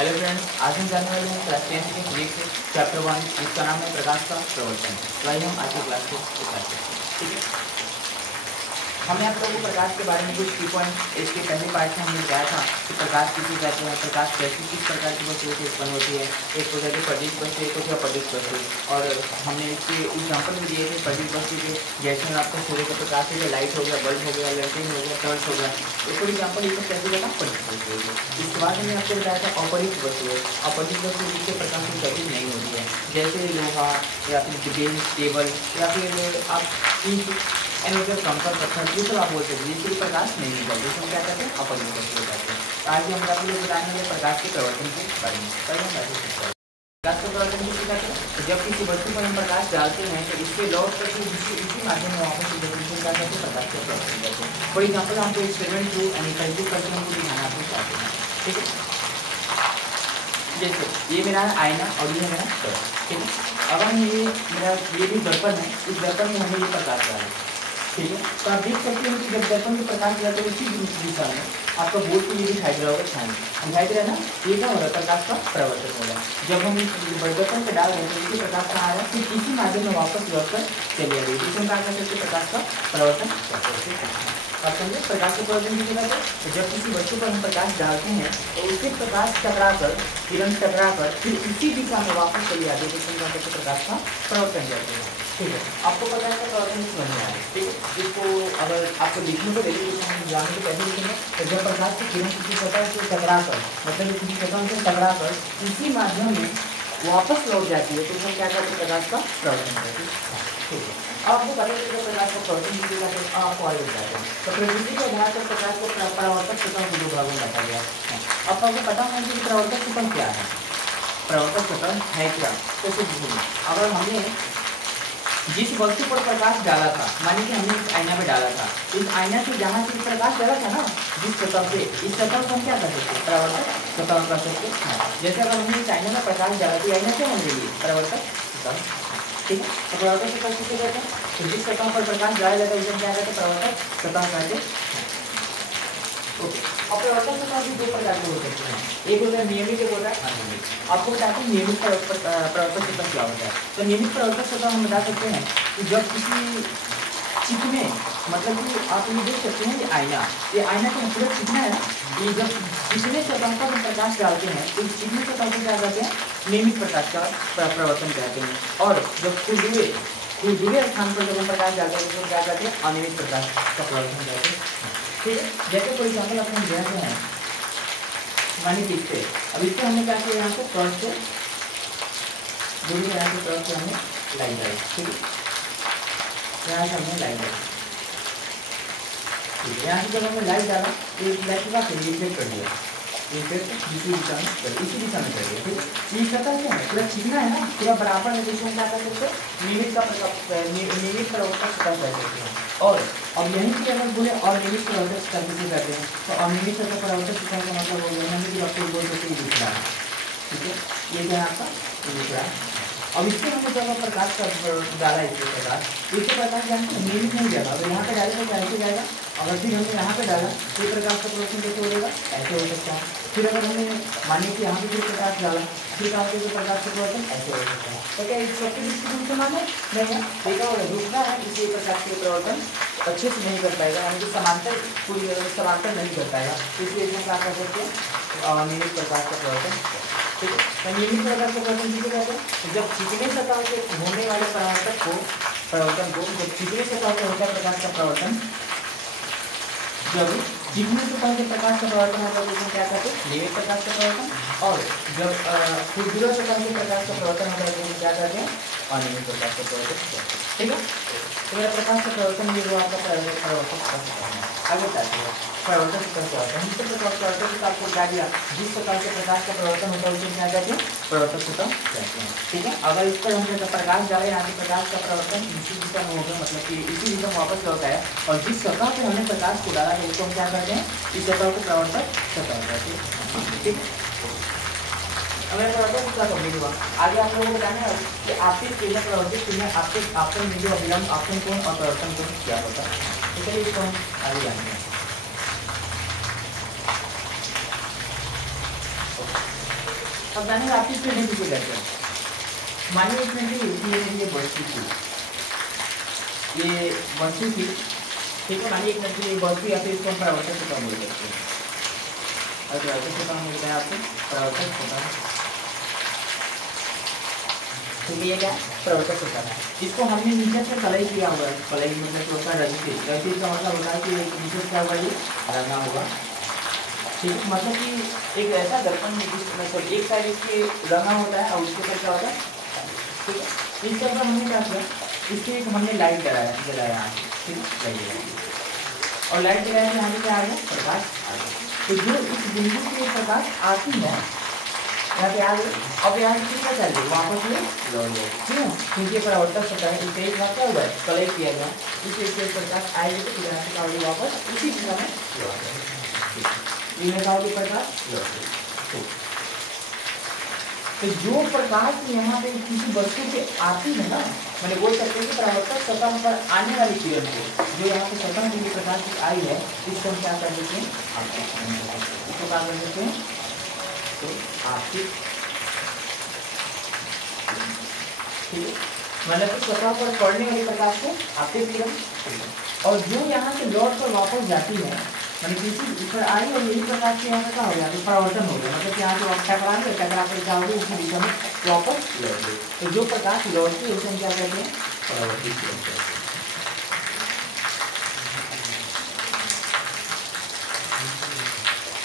Hello friends, आज हम जानने वाले हैं क्लास 10 के फिजिक्स चैप्टर 1 जिसका नाम है प्रकाश का प्रवर्तन। तो आइए हम आज की क्लास को स्टार्ट करते हैं। ठीक है, हमने आप लोगों को प्रकाश के बारे में कुछ की पॉइंट इसके पहले पार्ट में हमने बताया था कि प्रकाश किसे कहते हैं, प्रकाश कैसी किस प्रकार की वस्तुओं से उत्पन्न होती है। एक को कहते हैं प्रदीप वस्तु, एक को अप्रदीप वस्तु। और हमने इसके एग्जाम्पल भी दिए थे प्रदीप वस्तु के, जैसे आपको सूर्य का प्रकाश है, लाइट हो गया, बल्ब हो गया, लैंटर्न हो गया, टॉर्च हो गया। एक और एग्जाम्पल ये सब कैसे लगा प्रदीप वस्तु होगी। इसके बाद हमने आपको बताया था अपरित वस्तु है। अपरित वस्तु जिससे प्रकाश की गति नहीं होती है, जैसे लोहा या फिर बेंच, टेबल या फिर आप एनोजर कंकर पत्थर, ये सब आप बोल सकते हैं जिससे प्रकाश नहीं निकलती, इसमें क्या कहते हैं अपरित वस्तु कहते हैं। आज हम आप लोग बताने वाले प्रकाश के प्रवर्तन के बारे में। प्रकाश का प्रवर्तन किसे कहते हैं? तो जब किसी वस्तु पर हम प्रकाश डालते हैं तो इसके लौट करके इसी माध्यम में वापस क्या कहते हैं, प्रकाश का प्रवर्तन कहते हैं। फॉर एग्जाम्पल हमको एक्सपेरिमेंट थ्रू यानी प्रैक्टिस करके हमको दिखाना आपको चाहते हैं। ठीक है, जैसे ये मेरा आईना और ये मेरा टॉर्च। ठीक है, अगर ये भी दर्पण है, इस दर्पण में हमें ये प्रकाश डाला है। ठीक है, तो आप देख सकते हैं कि जब दर्पण में प्रकाश जाता है इसी दिशा में आपका बोर्ड को ये दिखाई दे रहा होगा, छान दिखाई दे रहा है ना, ये क्या हो रहा है, प्रकाश का प्रवर्तन हो रहा है। जब हम दर्पण पे डाल रहे हैं तो इससे प्रकाश कहाँ आ रहा है, फिर इसी माध्यम में वापस लौट कर चले गए, इसमें क्या कर सकते प्रकाश का प्रवर्तन करते हैं। आप समझे प्रकाश का प्रवर्तन किसी का है? तो जब किसी वस्तु पर हम प्रकाश डालते हैं तो उससे प्रकाश टकराकर, किरण टकराकर फिर इसी दिशा में वापस चली जाती है, जिसमें क्या कहते हैं प्रकाश का प्रवर्तन करते हैं। ठीक है, आपको प्रकाश का प्रवर्तन समझ में आया। ठीक है, जिसको अगर आपको लिखने को देखिए, हम जानने के पहले लिखेंगे तो जब प्रकाश की किरण किसी सतह से टकराकर, मतलब किसी सतह से टकराकर इसी माध्यम में वापस लौट जाती है तो उसमें क्या कहते हैं प्रकाश का प्रवर्तन करते हैं। ठीक है, आपको पता है कि प्रकाश का प्रवर्तन किसी का आपको आगे बताते हैं। तो प्रकृति के आधार पर प्रकाश को परावर्तक सतह के 2 भागों में बांटा गया है। अब आपको पता होना चाहिए कि परावर्तक सतह क्या है, परावर्तक सतह है क्या। तो अगर हमने जिस वस्तु पर प्रकाश डाला था, मानिए कि हमने इस आईना में डाला था, इस आईना से जहाँ से प्रकाश डाला था ना, जिस सतह से, इस सतह को हम क्या कर सकते हैं, परावर्तक सतह कर सकते हैं। जैसे अगर हमने इस आईना में प्रकाश डाला तो आईना क्या होने लगी, परावर्तक सतह। ठीक है, तो परावर्तक सतह किसे कहते हैं? तो जिस सतह पर प्रकाश डाला जाता है उसे क्या कहते हैं, परावर्तक सतह कहते हैं। और परावर्तक सतह भी 2 प्रकार के हो सकते हैं, एक होता है नियमित, एक होता है अनियमित। आपको बताते हैं नियमित परावर्तक सतह क्या होता है। तो नियमित परावर्तक सतह हम बता सकते हैं कि जब किसी चिकने, मतलब कि आप ये देख सकते हैं ये आईना का पूरा चिकना है ना, ये जब चिकने सतह पर हम प्रकाश डालते हैं तो चिकने सतह को क्या कहते हैं, नियमित प्रकाश का प्रवर्तन कहते हैं। और जब खुरदुरे स्थान पर जब हम प्रकाश डालते हैं तो क्या कहते हैं, अनियमित प्रकाश का प्रवर्तन कहते हैं। ठीक है, जैसे फॉर एग्जाम्पल अपने जैसे हैं मानी किस पे, अब इसको हमने क्या किया, यहाँ से टॉर्च से दूरी में, यहाँ से टॉर्च से हमने लाइट डाली। ठीक है, यहाँ से हमने लाइट डाली। ठीक है, यहाँ से जब हमने लाइट डाला तो इस लाइट को क्या करिए, रिफ्लेक्ट कर दिया, रिफ्लेक्ट दूसरी दिशा में कर, इसी दिशा में करिए। ठीक है, ये सतह क्या है, पूरा चिकना है ना, पूरा बराबर है, जिसमें क्या कर सकते हैं, नियमित परावर्तक सतह कह सकते हैं। और अब यहीं से अगर बोले अनियमित परावर्तक सतह किसे कहते हैं, तो अनियमित सतह परावर्तक सतह का मतलब हो गया कि आपको बोल सकते हैं दिख रहा है। ठीक है, ये क्या है आपका, दिख रहा है। अब इसके हमने जब प्रकाश का डाला, इससे प्रकाश जानते हैं नियमित नहीं जाएगा, अगर यहाँ पे डालेगा तो ऐसे जाएगा, अगर फिर हमने यहाँ पे डाला तो प्रकाश का प्रवर्तन कैसे हो जाएगा, ऐसे हो सकता है। फिर अगर हमने मानिए कि यहाँ पे फिर प्रकाश डाला, फिर कहा तो प्रकाश का प्रवर्तन ऐसे हो सकता है। तो क्या इस सबके डिस्ट्रीब्यूशन से माने नहीं है, देखा होगा दूसरा है, इसलिए प्रकाश के प्रवर्तन अच्छे से नहीं कर पाएगा, यानी कि समांतर पूरी समांतर नहीं कर पाएगा, इसलिए इसमें क्या कर सकते हैं, अनियमित प्रकाश का प्रवर्तन। ठीक है, नियमित प्रकाश का प्रवर्तन किसे कहते हैं, जब चिकने सतह से होने वाले प्रवर्तक को जब चिकने सतह से होता है प्रकाश का प्रवर्तन, जब चिकने सतह से प्रकाश का प्रवर्तन होता है तो उसमें क्या कहते हैं, नियमित प्रकाश का प्रवर्तन। और जब खुरदुरा सतह से प्रकाश का प्रवर्तन होता है तो उसमें क्या कहते हैं, अनियमित प्रकाश का प्रवर्तन। ठीक है, तो मेरा प्रकाश का प्रवर्तन ये जो आपका प्रवर्तन आगे बताते हैं प्रवर्तन सतह क्या होता है। जिससे प्रवर्तन सतह आपको बता दिया, जिस प्रकार से प्रकाश का प्रवर्तन होता है उसे क्या कहते हैं, प्रवर्तक सतह कहते हैं। ठीक है, अगर इस पर हमने प्रकाश डाले, यहाँ से प्रकाश का प्रवर्तन इसी दिशा में होगा, मतलब कि इसी दिशा में वापस लौट आया, और जिस सतह पर हमने प्रकाश को डाला है उसको हम क्या कहते हैं, इस सतह को प्रवर्तक सतह कहते हैं। ठीक है, हमें प्रवर्तक सतह कब हुआ, आगे आप लोगों को बताना है कि आपके किरण प्रवर्तित किरण आपके आपतन बिंदु, अभिलंब आपतन कोण और प्रवर्तन कोण क्या होता है। चलिए इसको हम आगे जानेंगे। अब जानेंगे आपकी किरणें किसे कहते हैं। मानिए इसमें ये वस्तु थी, ये वस्तु थी, ठीक है। मानिए एक मिनट ये वस्तु या फिर इसको हम परावर्तक सतह बोल सकते हैं। और परावर्तक सतह मिलता है आपको परावर्तक सतह, ठीक है। ये क्या परावर्तक सतह है, इसको हमने नीचे से कलई किया हुआ है। कलई मतलब क्या होता है, रजिस्ट्री। रजिस्ट्री का मतलब होता है कि नीचे क्या होगा, ये रंगा होगा, ठीक है। मतलब कि एक ऐसा दर्पण में जिसमें एक साइड इसके रंगा होता है और उसके ऊपर क्या होता है, ठीक है। इस तरह हमने क्या किया, इसके एक हमने लाइट जलाया यहाँ, ठीक है, लाइट जलाया और लाइट जलाया यहाँ पे क्या आ गया, प्रकाश आ गया। तो जो इस बिंदु से प्रकाश आती है यहाँ पे आ गई, अब यहाँ से क्या चल रही वापस में लौट गई, ठीक है। क्योंकि परावर्तक सतह है, इसका एक भाग क्या हुआ है, कलई किया गया, इससे प्रकाश आएगी तो यहाँ से क्या होगी, वापस उसी दिशा में लौट जाएगी, इनमें क्या होगी, प्रकाश लौट गई। तो जो प्रकाश यहाँ पे किसी वस्तु से आती है ना, मैंने बोल सकते हैं कि परावर्तक सतह पर आने वाली किरण को, जो यहाँ पे सतह में प्रकाश की आई है, इसको हम क्या कर देते हैं, इसको क्या कर देते हैं, तो आपकी, ठीक है। मतलब कि सतह पर पड़ने वाले प्रकाश को आपतित किरण, और जो यहाँ से लौट कर वापस जाती है, मतलब किसी ऊपर आई और यही प्रकाश से यहाँ पे क्या हो गया, तो परावर्तन हो गया। मतलब यहाँ से वापस टकराएंगे, टकरा कर क्या होगी, उसी दिशा में वापस लौट गई। तो जो प्रकाश लौटती है उसे हम क्या कहते हैं, परावर्तित किरण कहते हैं।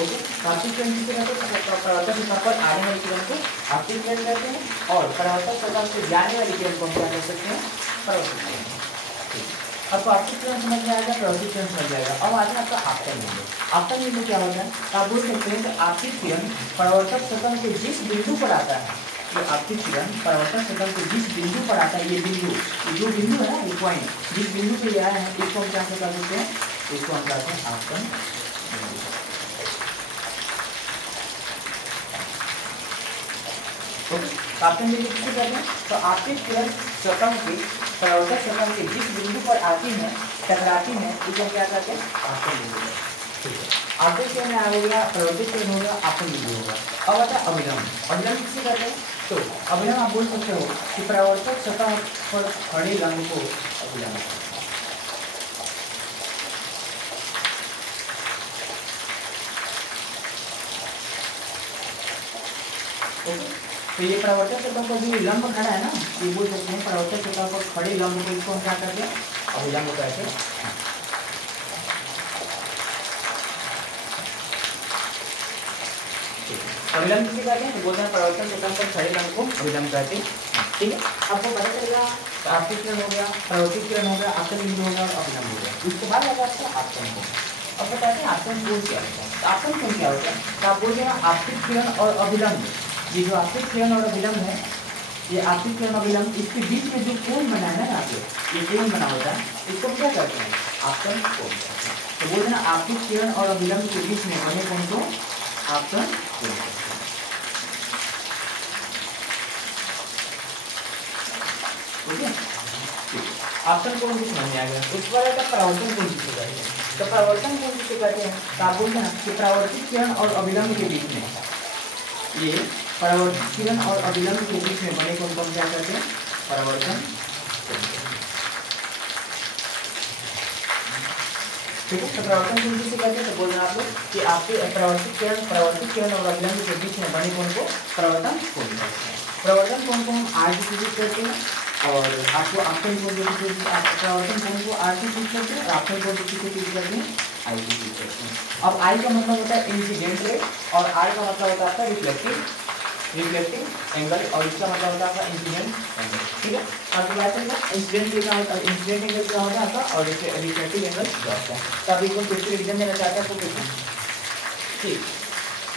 ओके, आपतित किरण किसे कहते हैं, परावर्तक सतह पर आने वाली किरण को आपतित किरण कहते हैं, और परावर्तक सतह से जाने वाली किरण को हम क्या कह सकते हैं, परावर्तित किरण। आपको आपतित किरण समझ में आएगा, परावर्तित किरण समझ जाएगा। अब आता है आपका आपतन बिंदु। आपतन बिंदु क्या होता है, आप बोल सकते हैं कि आपतित किरण परावर्तक सतह के जिस बिंदु पर आता है, ये आपतित किरण परावर्तक सतह के जिस बिंदु पर आता है, ये बिंदु, ये जो बिंदु है ना, ये पॉइंट जिस बिंदु पे ये आया है, इसको हम क्या कर सकते हैं, इसको हम कहते हैं आपतन बिंदु। आपतन बिंदु किसे कहते हैं, तो आपतित किरण सतह के परावर्तक सतह के जिस बिंदु पर आती है, टकराती है, इसे हम क्या कहते हैं, आपतन बिंदु, ठीक है। आपतित किरण में आ गया, परावर्तित किरण होगा, आपतन बिंदु होगा। अब आता है अभिलंब। अभिलंब किसे कहते हैं, तो अभिलंब आप बोल सकते हो कि परावर्तक सतह पर खड़े रंग को अभिलंब कहते हैं। तो ये परावर्तक सतह पर जो लंब खड़ा है ना, ये बोल सकते हैं परावर्तक सतह पर खड़े लंब को, इसको हम क्या कहते हैं, अभिलंब कहते हैं। अभिलंब किसे कहते हैं, तो बोलते हैं परावर्तक सतह पर खड़े लंब को अभिलंब कहते हैं, ठीक है। आपको पता चलेगा आपतित किरण हो गया, परावर्तित किरण हो गया, आपतन बिंदु हो गया और अभिलंब हो गया। उसके बाद लगा आपको आपतन कोण। अब बताते हैं आपतन कोण क्या होता है। आपतन कोण क्या होता है, तो आप बोलते हैं आपतित किरण और अभिलंब, ये जो आपतित किरण और अभिलंब है, ये आपतित किरण अभिलंब, इसके बीच में जो कोण बना है ना, यहाँ पे ये कोण बना होता है, इसको क्या करते हैं, आपतन कोण। तो बोलते हैं आपतित किरण और अभिलंब के बीच में बने कोण को आपतन कोण कहते हैं, ठीक है। आपतन कोण भी समझ में आ गया। उसके बाद आता है परावर्तन कोण किसे कहते हैं। तो परावर्तन कोण किसे कहते हैं, तो आप बोलते हैं कि परावर्तित किरण और अभिलंब के बीच में, ये परावर्तित किरण और अभिलंब के बीच में बने कोण को हम क्या कहते हैं, परावर्तन कोण, ठीक है। तो परावर्तन कोण किसे कहते हैं, तो बोल रहे हैं आप लोग कि आपके परावर्तित किरण और अभिलंब के बीच में बने कोण को परावर्तन कोण कहते हैं। परावर्तन कोण को हम आर से सूचित करते हैं, और आपको आपतन कोण जो परावर्तन कोण को आर से सूचित करते हैं, और आपतन कोण किसे सूचित करते हैं, आई से सूचित करते हैं। अब आई का मतलब होता है इंसिडेंट रे, और आर का मतलब होता है रिफ्लेक्टिव एंगल, और इसका मतलब होता है आपका इंसिडेंट एंगल, ठीक है। आपको क्या चलेगा, इंसिडेंट रे का इंसिडेंट एंगल क्या होता है आपका, और रिफ्लेक्टिव एंगल क्या होता है। तो अभी को दूसरे रिवीजन देना चाहते हैं तो देखिए, ठीक,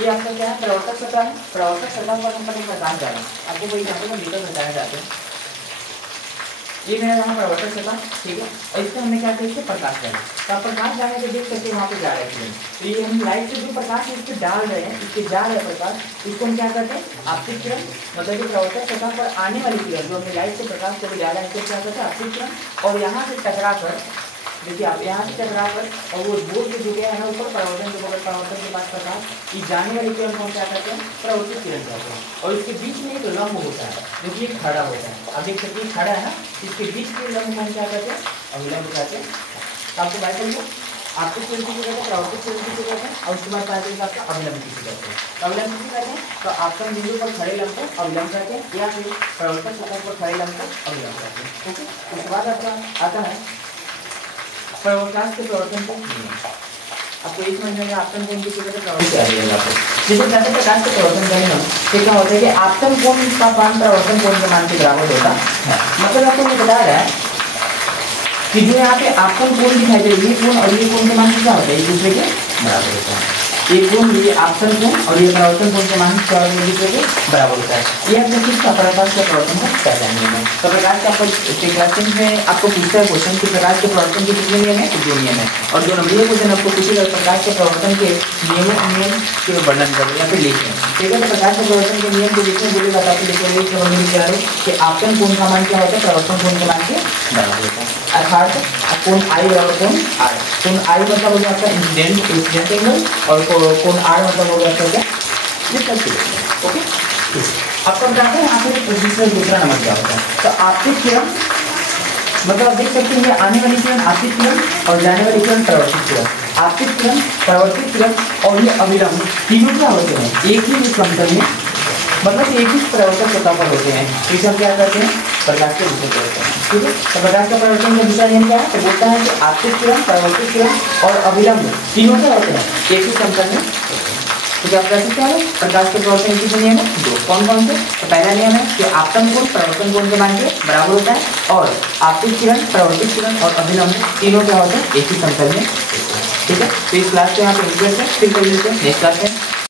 ये आपका क्या है, परावर्तक सतह है। परावर्तक सतह पर हम प्रकाश डालें, आपको कोई एग्जाम्पल हम लेकर बताना चाहते हैं। ये मेरा यहाँ परावर्तक सतह, ठीक है, और इसको हमने क्या किया, इसको प्रकाश डाला। तो आप प्रकाश डालने के देख सकते हैं वहाँ पे जा रहा है, तो ये हम लाइट से जो प्रकाश है इसको डाल रहे हैं, इसके जा रहा है प्रकाश, इसको हम क्या करते हैं, आपतित किरण, मतलब कि परावर्तक सतह पर आने वाली किरण जो हमने लाइट से प्रकाश को डाला है, इसको क्या करते हैं, आपतित किरण। और यहाँ से टकरा कर देखिए आप यहाँ से टकराकर और वो बोर्ड पे जो गया है ना ऊपर परावर्तन के बगल परावर्तन के पास प्रकाश, ये जाने वाले किरण कौन क्या कहते हैं, परावर्तित किरण कहते हैं। और इसके बीच में एक लंब होता है, देखिए खड़ा होता है, अब देख सकते हैं खड़ा है ना, इसके बीच के लंब कौन क्या कहते हैं, अभिलंब कहते हैं। तो आपको बात करिए आपको किरण किसे कहते हैं, परावर्तित किरण किसे कहते हैं, और उसके बाद पता चलेगा आपका अभिलंब किसे कहते हैं। तो अभिलंब किसे कहते हैं, तो आपका बिंदु पर खड़े लंब को अभिलंब कहते हैं, या फिर परावर्तन सतह पर खड़े लंब को अभिलंब कहते हैं। ओके, उसके बाद आपका आता है प्रकाश के प्रवर्तन को नियम। आपको एक समझ में आपतन कोण की जैसे प्रकाश के प्रवर्तन का नियम ये क्या होता है कि आपतन कोण का मान प्रवर्तन कोण के मान के बराबर होता है। मतलब आपको ये बता रहा है कि जो यहाँ पे आपतन कोण दिखाई दे रही है, कोण और ये कोण के मान क्या होता है, एक दूसरे के बराबर होता है। ये कोण, ये आपतन कोण और ये परावर्तन कोण के मान क्या होता है, एक दूसरे के बराबर होता है। ये आपको किसका प्रकाश के प्रवर्तन का पहला नियम है। तो प्रकाश का क्वेश्चन में आपको पूछता है क्वेश्चन कि प्रकाश के प्रवर्तन के कितने नियम है, दो नियम है। और जो नंबर क्वेश्चन आपको पूछेगा प्रकाश के प्रवर्तन के नियम के वर्णन करें या फिर लिखें, ठीक है। तो प्रकाश के प्रवर्तन के नियम को लिखने बोलेगा तो आपको लिखेंगे कि आपतन कोण का मान क्या होता है, प्रवर्तन कोण के मान के बराबर होता है। अर्थात कोण आई और कोण आर, कोण आई मतलब हो गया आपका इंसिडेंट एंगल और कोण आर मतलब हो गया आपका क्या, रिफ्लेक्टिव। ओके, आपको बताते हैं यहाँ पे दूसरा नंबर क्या होता है। तो आपतित किरण मतलब देख सकते हैं आने वाली किरण आपतित किरण और जाने वाली किरण परावर्तित किरण। आपतित किरण, परावर्तित किरण और ये अभिलंब तीनों क्या होते हैं, एक ही समतल में, मतलब एक ही परावर्तन सतह पर होते हैं। इसे हम क्या कहते हैं, प्रकाश के दूसरे प्रवर्तन, ठीक है। तो प्रकाश का प्रवर्तन का दूसरा नियम क्या है, तो बोलता है कि आपतित किरण, परावर्तित किरण और अभिलंब तीनों क्या होते हैं, एक ही समतल में। तो क्या कह सकते हैं प्रकाश के प्रवर्तन के नियम है दो, कौन कौन से। तो पहला नियम है कि आपतन कोण परावर्तन कोण के मान के बराबर होता है, और आपतित किरण, परावर्तित किरण और अभिलंब तीनों क्या होते हैं, एक ही समतल में, ठीक है। तो इस क्लास को यहाँ पे फिर कर लेते हैं, नेक्स्ट क्लास में